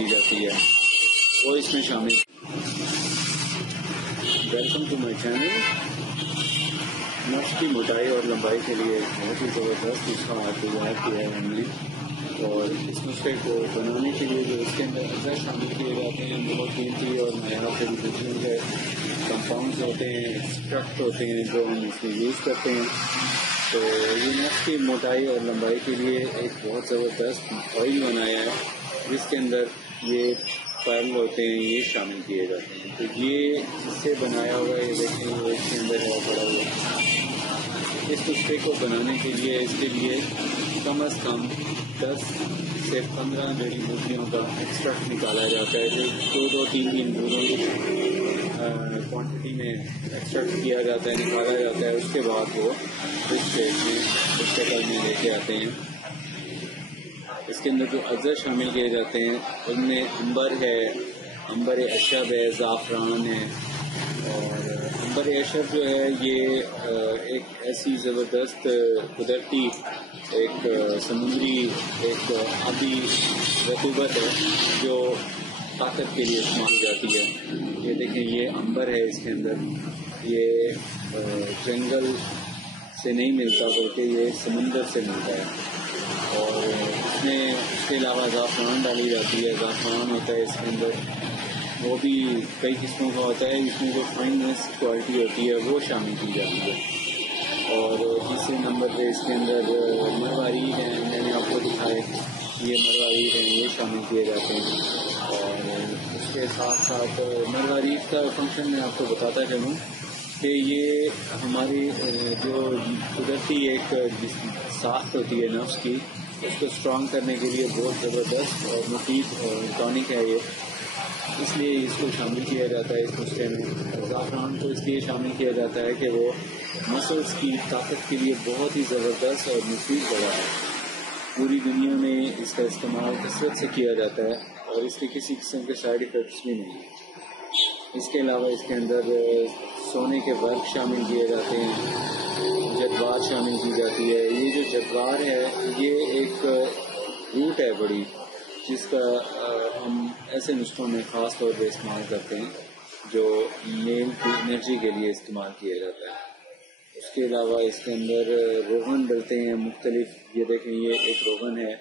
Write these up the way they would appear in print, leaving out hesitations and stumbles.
کی جاتی ہے وہ اس میں شامل. Welcome to my channel. نفس کی موٹائی اور لمبائی کے لیے بہت ہی زبردست نسخہ تیار کیا ہے ہم نے, اور اس نسخے کو بنانے کے لیے جو اس کے اندر اجزاء شامل کیے جاتے ہیں بہت قیمتی اور معیار سے بھی کمپاؤنڈز ہوتے ہیں, ایکسٹریکٹ ہوتے ہیں جو ہم اس میں یوز کرتے ہیں. تو یہ نفس کی موٹائی اور لمبائی کے لیے ایک بہت زبردست آئل بنایا ہے جس کے اندر یہ پرل ہوتے ہیں, یہ شامل کیے جاتے ہیں. تو یہ اس سے بنایا ہوا ہے, یہ دیکھیں وہ اس کے اندر ہے پڑا ہوا. اس نسخے کو بنانے کے لیے کم از کم 10 سے 15 جڑی بوٹیوں کا ایکسٹریکٹ نکالا جاتا ہے جو 2-3 بوٹوں کی کوانٹٹی میں ایکسٹریکٹ کیا جاتا ہے, نکالا جاتا ہے. اس کے بعد وہ اس شیپ میں اس شکل میں لے کے آتے ہیں. اس کے اندر جو اجزاء شامل کیے جاتے ہیں ان میں عنبر ہے, عنبر اشب ہے, زعفران ہے. اور عنبر اشب جو ہے یہ ایک ایسی زبردست قدرتی ایک سمندری ایک آبی رطوبت ہے جو طاقت کے لیے استعمال جاتی ہے. یہ دیکھیں یہ عنبر ہے, اس کے اندر یہ جنگل سے نہیں ملتا بلکہ یہ سمندر سے ملتا ہے. اور اس میں اس کے علاوہ زعفران ڈالی جاتی ہے. زعفران ہوتا ہے اس کے اندر, وہ بھی کئی قسموں کا ہوتا ہے. اس میں جو فائننس کوالٹی ہوتی ہے وہ شامل کی جاتی ہے. اور تیسرے نمبر پہ اس کے اندر مروارید ہیں, میں نے آپ کو دکھائے یہ مروارید ہیں, یہ شامل کیے جاتے ہیں. اور اس کے ساتھ ساتھ مروارید کا فنکشن میں آپ کو بتاتا چلوں کہ یہ ہماری جو قدرتی ایک ساخت ہوتی ہے نفس کی, اس کو اسٹرانگ کرنے کے لیے بہت زبردست اور مفید ٹانک ہے یہ, اس لیے اس کو شامل کیا جاتا ہے اس نسخے میں. زعفران کو اس لیے شامل کیا جاتا ہے کہ وہ مسلس کی طاقت کے لیے بہت ہی زبردست اور مفید دوا ہے. پوری دنیا میں اس کا استعمال کثرت سے کیا جاتا ہے اور اس کے کسی قسم کے سائیڈ افیکٹس بھی نہیں. اس کے علاوہ اس کے اندر سونے کے ورق شامل کیے جاتے ہیں, جدوار شامل کی جاتی ہے. یہ جو جدوار ہے یہ ایک روٹ ہے بڑی, جس کا ہم ایسے نسخوں میں خاص طور پہ استعمال کرتے ہیں جو میل کی انرجی کے لیے استعمال کیا جاتا ہے. اس کے علاوہ اس کے اندر روغن ڈلتے ہیں مختلف. یہ دیکھیں یہ ایک روغن ہے,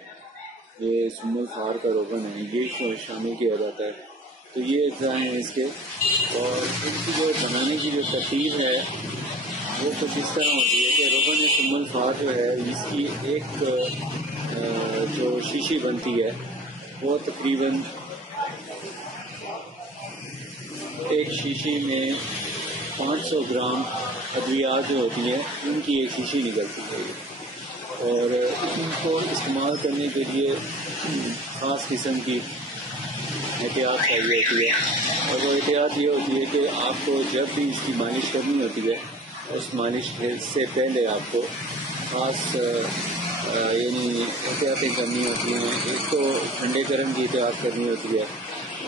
یہ سم الخار کا روغن ہے, یہ شامل کیا جاتا ہے. تو یہ اجزاء ہیں اس کے. اور ان کی جو بنانے کی جو ترتیب ہے وہ کچھ اس طرح ہوتی ہے کہ روغن سم الخار جو ہے اس کی ایک جو شیشی بنتی ہے وہ تقریباً ایک شیشی میں 500 گرام ادویات جو ہوتی ہیں ان کی ایک شیشی نکلتی ہے. اور ان کو استعمال کرنے کے لیے خاص قسم کی احتیاط چاہیے ہوتی ہے. اور وہ احتیاط یہ ہوتی ہے کہ آپ کو جب بھی اس کی مالش کرنی ہوتی ہے اس مالش سے پہلے آپ کو خاص یعنی احتیاطیں کرنی ہوتی ہیں. ایک تو ٹھنڈے گرم کی احتیاط کرنی ہوتی ہے,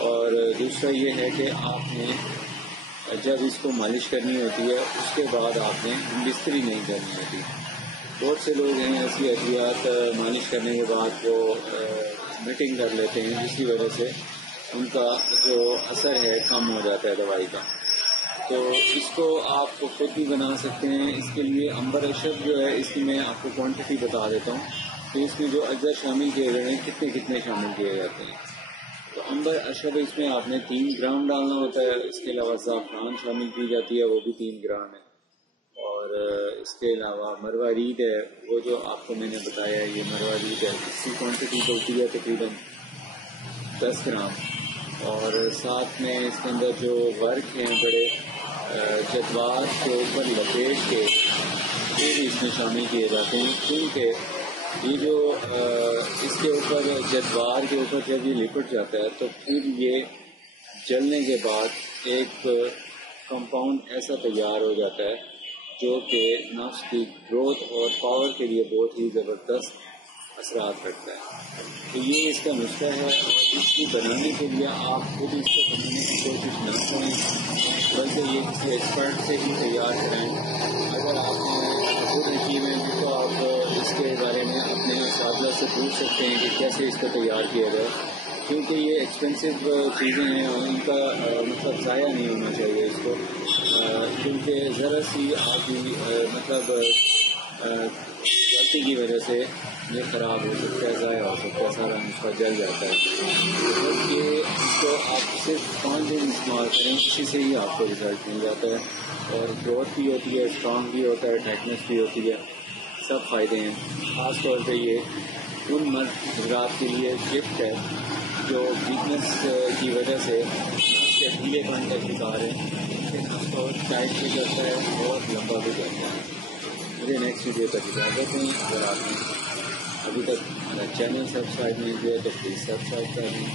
اور دوسرا یہ ہے کہ آپ نے جب اس کو مالش کرنی ہوتی ہے اس کے بعد آپ نے بستری نہیں کرنی ہوتی. بہت سے لوگ ہیں ایسی ادویات مالش کرنے کے بعد وہ میٹنگ کر لیتے ہیں, جس کی وجہ سے ان کا جو اثر ہے کم ہو جاتا ہے دوائی کا. تو اس کو آپ کو خود بھی بنا سکتے ہیں. اس کے لیے عنبر اشب جو ہے اس کی میں آپ کو کوانٹٹی بتا دیتا ہوں کہ اس میں جو اجزاء شامل کیے گئے ہیں کتنے شامل کیے جاتے ہیں. تو عنبر اشب اس میں آپ نے 3 گرام ڈالنا ہوتا ہے. اس کے علاوہ زعفران شامل کی جاتی ہے, وہ بھی 3 گرام ہے. اور اس کے علاوہ مروارید ہے, وہ جو آپ کو میں نے بتایا ہے یہ مروارید ہے, اس کی کوانٹٹی ہوتی ہے تقریباً 10 گرام. اور ساتھ میں اس کے اندر جو ورق ہیں بڑے جدوار کے اوپر لپیٹ کے یہ بھی اس میں شامل کیے جاتے ہیں, کیونکہ یہ جو اس کے اوپر جدوار کے اوپر جب یہ لپٹ جاتا ہے تو پھر یہ جلنے کے بعد ایک کمپاؤنڈ ایسا تیار ہو جاتا ہے جو کہ نفس کی گروتھ اور پاور کے لیے بہت ہی زبردست اثرات رکھتا ہے. تو یہ اس کا نسخہ ہے, اور اس کی بنانے کے لیے آپ خود اس کو بنانے کی کوشش نہ کریں بلکہ یہ کسی ایکسپرٹ سے ہی تیار کرائیں. اگر آپ خود یقین ہے تو آپ اس کے بارے میں اپنے اساتذہ سے پوچھ سکتے ہیں کہ کیسے اس کو تیار کیا جائے. کیونکہ یہ ایکسپینسو چیزیں ہیں اور ان کا مطلب ضائع نہیں ہونا چاہیے اس کو، کیونکہ ذرا سی آپ کی مطلب غلطی کی وجہ سے یہ خراب ہو سکتا ہے، ضائع ہو سکتا ہے، سارا اس کا جل جاتا ہے۔ یہ اس کو آپ صرف 5 دن استعمال کریں، اسی سے ہی آپ کو رزلٹ مل جاتا ہے، اور گروتھ بھی ہوتی ہے، اسٹرانگ بھی ہوتا ہے، ٹائٹنس بھی ہوتی ہے، سب فائدے ہیں۔ خاص طور پہ یہ ان مرد حضرات کے لیے گفٹ ہے جو ویکنس کی وجہ سے نس کے ڈھیلے پن کا شکار ہے، لیکن نس کو ٹائٹ بھی کرتا ہے اور لمبا بھی کرتا ہے۔ مجھے نیکسٹ ویڈیو تک اجازت دیں۔ اگر آپ نے ابھی تک میرا چینل سبسکرائب نہیں کیا تو پلیز سبسکرائب کر دیں۔